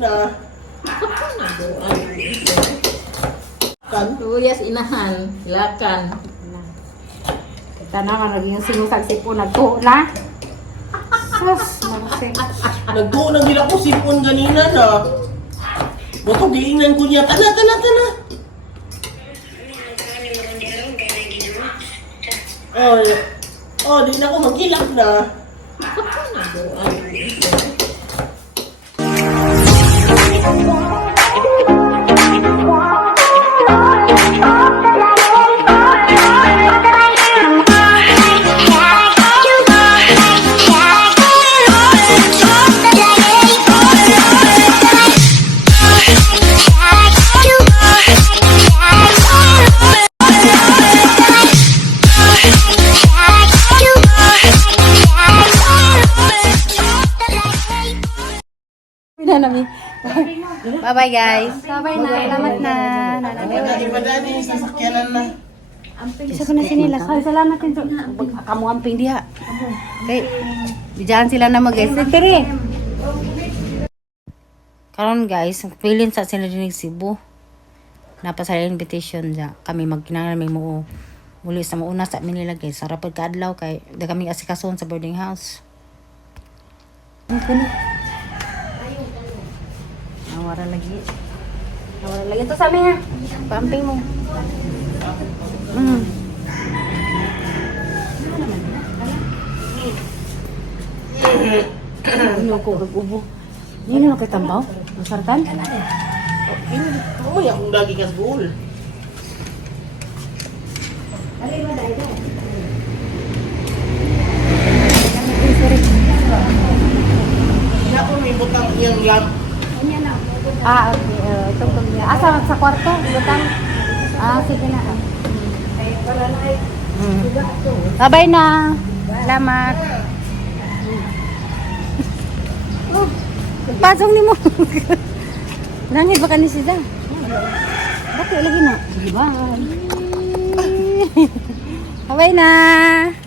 na. Kan? Tuyas inahan, silakan. Kita naman naging sinusag sipon na to na. Sus, marusing. Nagtuo na nila ko sipon ganina na. Bato giingnan ko niya. Tana. Di na ako magilak na. Bye-bye guys. Bye-bye na. Salamat na. Madali, sasakyanan na. Isa ko na sinila. Salamat din. Kamu amping diha. Okay. Diyan sila na mag-guys. Tiri. Karon guys, pilin sa sila din Cebu. Napasa invitation ja. Kami magkinahanglan may mo muli sa mauna sa Manila guys. Sa rapid kaadlaw kay da kami asikason sa boarding house. Nawara lagi. Ito sa amin ha. Pamping mo. Ano ko ubo. Nino na kay tambaw? Masartan? Kamu akong daging kasbul. Hindi ako may butang iyang lamp. Okay. Itong niya. Asa sa kwarto? Butang? Sige na. Bye-bye na. Salamat. Pasok ni mo. Nangit ba ka ni Sida? Bakit lagi na? Sige ba? Bye-bye na.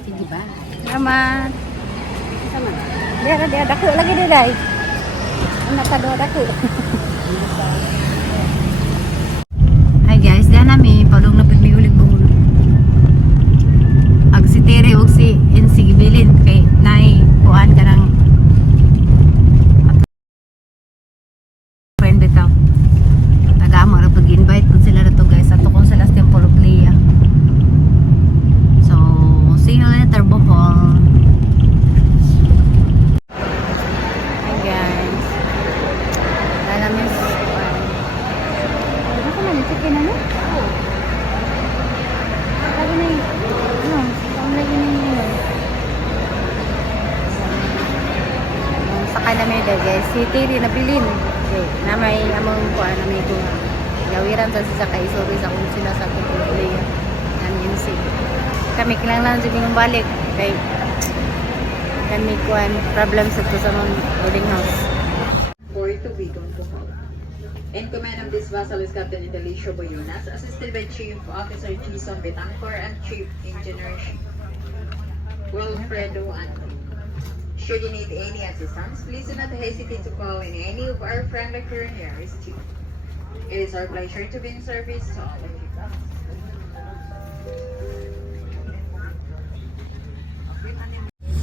Sige ba? Salamat. Dia dako lagi dia dai. Anak kado dako. Hi guys, diyan nami padung na pigmi ulig buhol. Ag si Tere og si Insigibilin kay nay kuan kanang friend bitaw. Nagamo ra pag-invite pud sila dito guys ato kon sa last temple of Leah. So, see you later, bohol. Guys, si Tiri nabilin. Okay, na may among kuan na may kung yawiran sa sisa kay sorry sa kung sila sa tuloy ng MC. Kami kinahanglan sa bingong balik kay kami kuan problem sa to sa mga boarding house. For to be gone to hold. In command of this vessel is Captain Indelicio Boyonas, assisted by Chief Officer Chison Betancor and Chief Engineer Wilfredo Anton. Should you need any assistance, please do not hesitate to call in any of our friendly current areas too. It is our pleasure to be in service to all of you.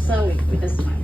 Sewing with a smile.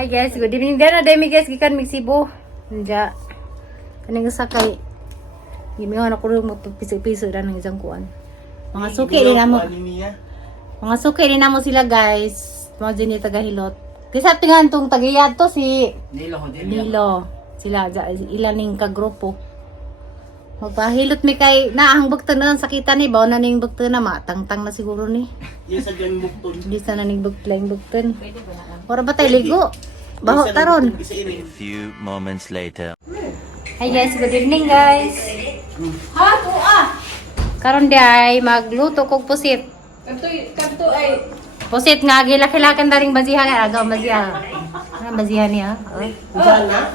Hi guys, good evening. Dana demi guys gikan mig Cebu. Nja. Kaning sakay. Gimingon ako mo piso-piso dan ng isang kuan. Mga suki din namo. Mga suki din namo sila guys. Mga din taga-hilot. Kasi tingan tong tagayad to si Nilo. Sila ilan ning kagrupo. Magpahilot mi kay naang buktan na sakita ni baw na ning buktan na matangtang na siguro ni. Yes, sa gang bukton. Di sana ning buktan. Ora ba tayo ligo? Baho taron. Isa ini. Few moments later. Hi guys, good evening guys. Ha, tuwa. Karon di ay magluto kog pusit. Kanto ay Pusit nga gilaki-lakan daring bazihan nga agaw bazihan. Ano bazihan niya? Oh. Diyan na?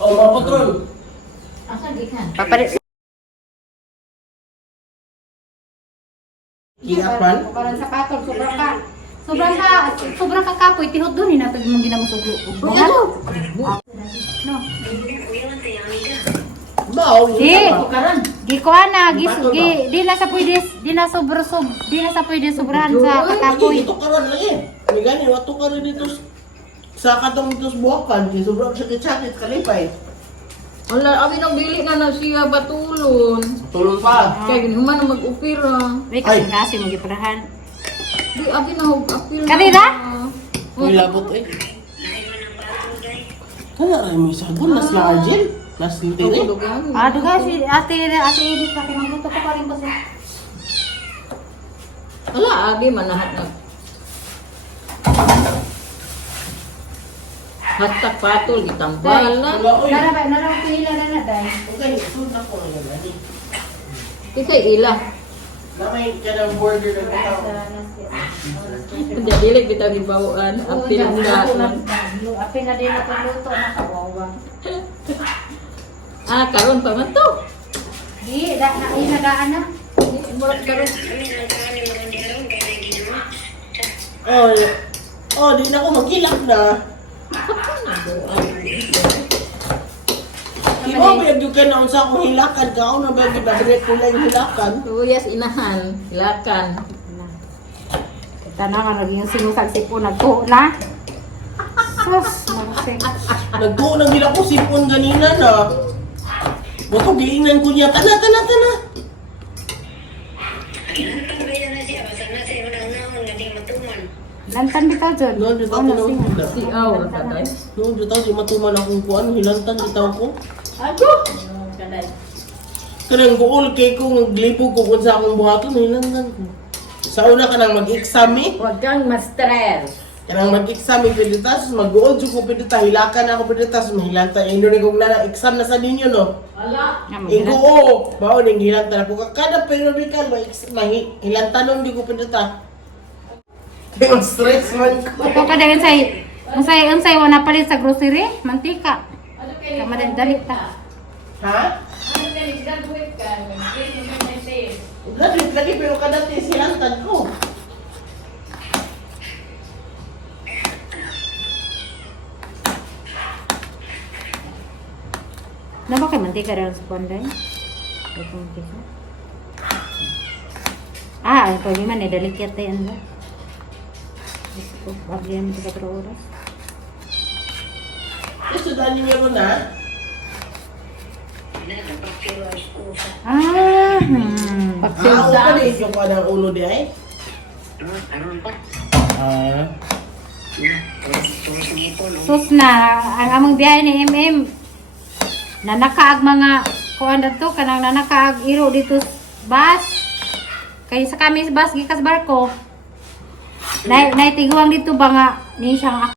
Oh, mga patron. asan ikan? Papalit. Kiapan? Karon sa katol sobrang ka kapoy tihot dun ni natag mong ginamusuglo. Ano? No. Baw, Di. Karan. Di ko ana, di na sa pwede sobrahan sa kakapoy. Ito karon lagi. May gani, wato ka rin dito sa katong dito sa buwakan. Kaya sobrang sakit-sakit, kalipay. Wala, abi nang dili na siya batulon. Tulong pa. Kaya ginaman na mag-upira. May Ay. kasi mo giprahan. Di, abi na upira. Kami ba? May labot eh. Kaya rin may sabon, nas na argil. Nas lintiri. Dugan. Duga si ate Edith kasi magluto ko pa rin kasi. Wala, abi manahat na. Hashtag patol, gitambal na. Wala, oy. Nara pila na dai. Okay, sunod na ko lang gani. Kisay ila. Namay ka ng border ng tao. Hindi, dili kita gibawaan. Apil na. Apil na din ako luto na kawawa. Karon pa man to. Di, inadaan na. Murag karon. Oh, di na ako magilak na. Ibo ba yung ka na unsa akong hilakan ka? Ako na ba yung nabret ko lang hilakan? Tuyas inahan, hilakan. Kita na nga naging sinusag sipon nagtuo na. Sus, magsig. Nagtuo ng hilak ko sipon ganina na. Bato giingnan ko niya, tana. Lantan bitaw dyan. Noon, dito ako na umpila. Si Aur katay. Noon, dito ako di matuman akong kuan, hilantan dito ako. Ako. Kaday. Kanang buol kay ko, naglibog ko kung sa akong buhaton, hilantan ko. Sa una ka nang mag-exam eh. Huwag kang ma-stress. Kanang mag-exam eh, peditas, mag-uod ko pedita, hilakan ako peditas, mahilantan. Ino ni kong na exam na sa ninyo, no? Wala. Ego, oo. Mao ning hilantan ako. Kada periodical, hilantanon di ko pedita. Kaya stress man ko. Ito ka dahil unsay wana palit sa grocery, mantika. Kamadali ta. Ha? Lagi pero kada tis hilantan ko. Na ba kay mantika daw sa panday? Ito mantika. Ito man eh, delicate yan ba? Bagian 3 oras. Gusto dali niyo ro na? Pagsilsa. Pa rin yung kanang ulo di ay? Sus na, ang among biyahe ni MM. Nanakaag mga kuan dito, kanang nanakaag iro dito sa bus. Kay sa kami sa bus, gikas barko. Naitiguang dito ba nga, ni siyang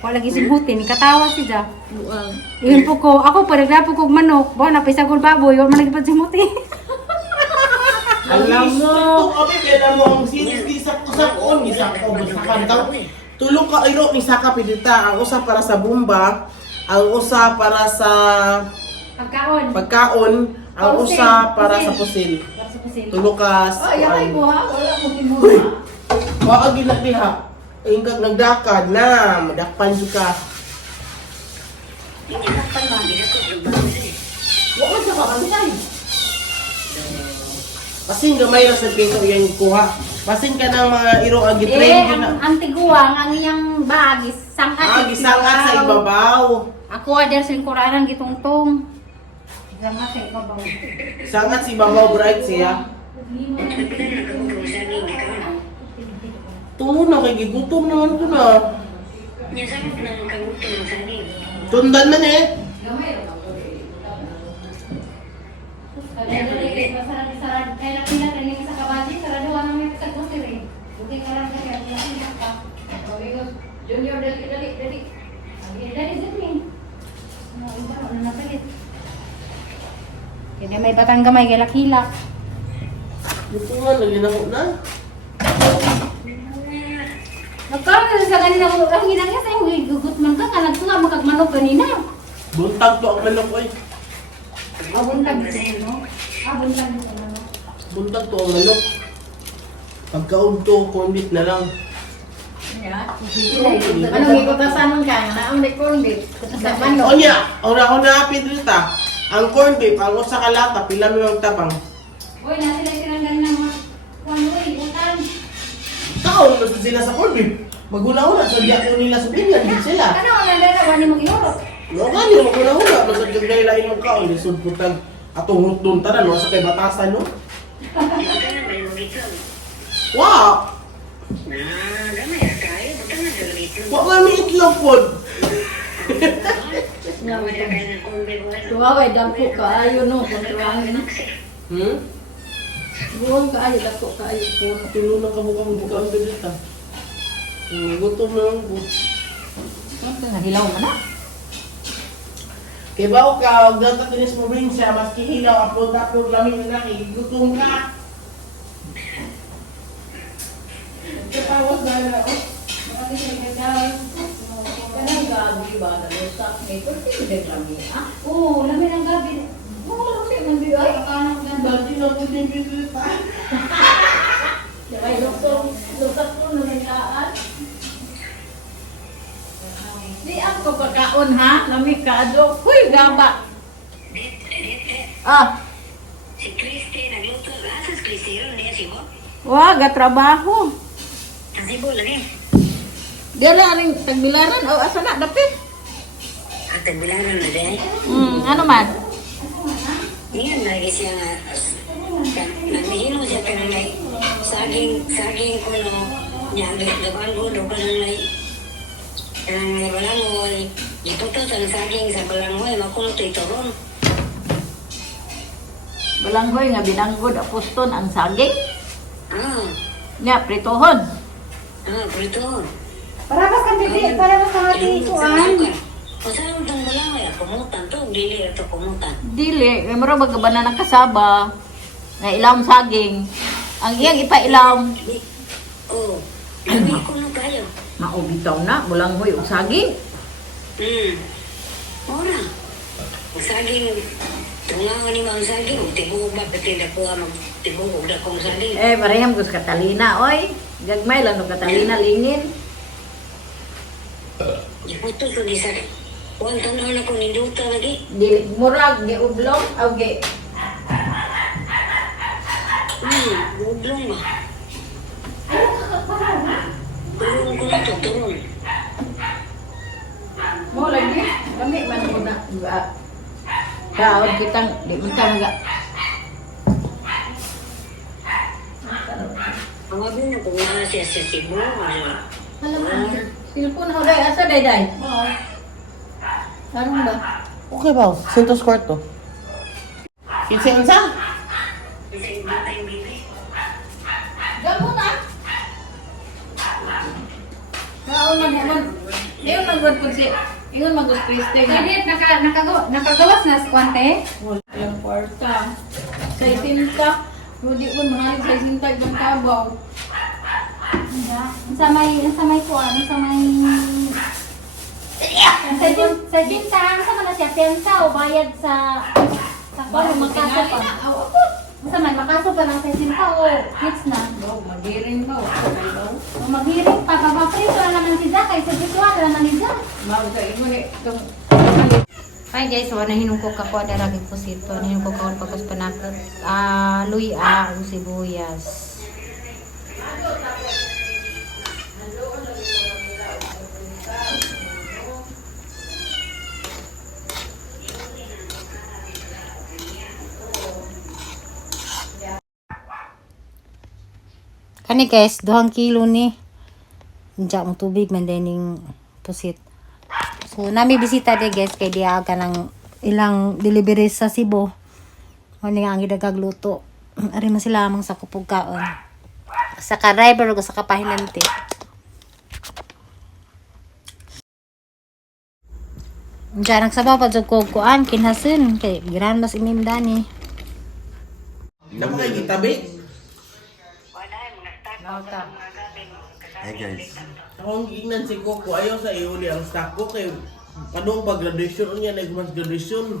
wala lagi sibutin, katawa siya. Buang. Iyon po ko, ako pa naglapo kog manok, ba napisagol baboy, wala man nagipad simuti. Alam mo. Kami kailan mo ang sinis di sak-on, di sak-on, sa kantaw. Tulong ka iro ni Saka Pidita, ang usa para sa bumba, ang usa para sa pagkaon, ang usa para sa pusil. Tulong ka sa Ay, mo ha? Wala mo kinuha. Uy! Waag gina diha. Ingkag nagdakad na, madakpan jud ka. Wa man sa kakantay. Pasin gamay ra sa peso yan kuha. Pasin ka ng mga iro ang gitrain yun na. ang tiguang, ang iyang bagis, sangat. Gisangat sa ibabaw. Ako adar sa Korean gitungtong. Sangat sa ibabaw. Sangat si ibabaw bright siya. Tulo na kay gigutom naman ko na. Tundan man eh. Junior, dali. Kaya may batang gamay, galak-hilak. Gutungan lagi na ko na. Nagkaroon sa kanina ko, ang ginagya sa'yo, gugut man ka, nagsunga makagmanok kanina. Buntag to ang manok oy. Abuntag dito, no? Abuntag dito, no? Buntag to ang manok. Pagkaon to, kondit na lang. Anong ikutasan ka? Naang may corn beef. Sa manok. O niya, una ko naapid dito. Ang corn beef, ang usa ka lata, pila mo yung tabang. Uy, nasa sila sinanggan ng mga kung uy, utang. Taon na sila sa corn beef. Maguna-una, sa diya ko nila sa binyan, din sila. Ano ang nandara, wani mong ihorok? No, gani, maguna-una, basta dyan kayo lain mong kaon, lisod po tag atong hutdon tanan, no, sa kay batasan, no? Wow! Wa nga may itlog po. Tuwaway, dako ka ayo no. Tuwaway no. Buwan ka ayo, dako ka ayo po. Tinunang ka mukha mong bukaan ka dito. Gutom na lang po. Hilaw man na. Kaya ba ka, huwag lang tatinis mo rin siya, maski hilaw, upload lamin na lang, gutom ka. Kapawas na na ako. Kanang gabi ba na lusak ni Perti de kami. Ah, Oo, lamin ang gabi. Oo, lamin ang gabi. Ay, akanak na. Dati na po din bisita. may lusak ko na nagkaan. Di ako pagkaon ha, lami ka adlo. Huy, gaba. Ah, Si Christy, nagluto. Asa si Christy yun? Hindi si Bo? wa gatrabaho. Ang Cebu lagi. Dili aring tagbilaran o asa na dapit. At nagbilaran na dahil. Ano man? Ngayon, lagi siya nga. Naghihino siya ka ng saging kuno. Niya, gaban ko, doon ka ng ang balangoy. Iputos ang saging sa balangoy, makulot ito ron. Balanghoy nga binanggod apuston ang saging. Ah, Nya pritohon. prito. Para ba kang bibi? Para ba sa hati ikuan? Masarap itong balangoy, kumutan to. Dili ito kumutan. Dili, may mura magabanan ng kasaba. Nga ilawom saging. Ang iyang ipailaw. Oh, hindi ko na kayo. Maubitaw na, bulanghoy o saging. Ora. Ang saging, tungangan ni mga saging, tibugog ba, pati na po ang tibugog na kong saging. Pareham ko sa Catalina, oy. Gagmay lang no Catalina lingin. Iputos ko ni sa, huwag tanaw na ko ninduta lagi. Dili, murag, gi ublong, o gi. Bublong ba? Turun ko na to, turun. Mo lagi, kami man mo na. Kaon kitang, di man ka mga. Ang abi na kung nga siya sa Cebu, Alam mo, silpon ho day, asa day day? Tarong ba? Okay ba? Sintos kwarto. Kinsa unsa? Kasi iba tayong bibi. Gamo na. Kaon na naman. Ayun magwad po si, ingon magwad Kriste nga. Kaya nakagawas na sa kwante. Wala yung kwarta. Sa isinta. Hindi ko mahalig sa isinta, ibang kabaw. Sa may kuan, sa may sa jinta, sa man na siya pensa o bayad sa bago makaso pa. Sa man makaso pa ng sa jinta o hits na. Magiring ba? O maghiring pa, papaprito na naman si Jack, kaysa bituan na naman ni Jack. Mawag ka, ingon eh. Hi guys, wala hinungkok ako ada raging pusit. Wala hinungkok ako pagkas panakot. Luya ang sibuyas. Kani guys, 2 kilo ni. Diyan mo tubig man dining pusit. So, nami bisita de guys kay di aga ng ilang delivery sa Cebu. Mani nga ang gidagagluto. Ari man sila amang sa kupog kaon. Sa ka-driver o sa kapahinante. Diyan nagsabaw pa jud ko kuan kinhasin kay giran mas imimdani. Dapat kayo gitabi. Hey guys. Akong giingnan si Coco, ayaw sa iuli ang stock ko kay padong pag-graduation niya, nag-mas graduation.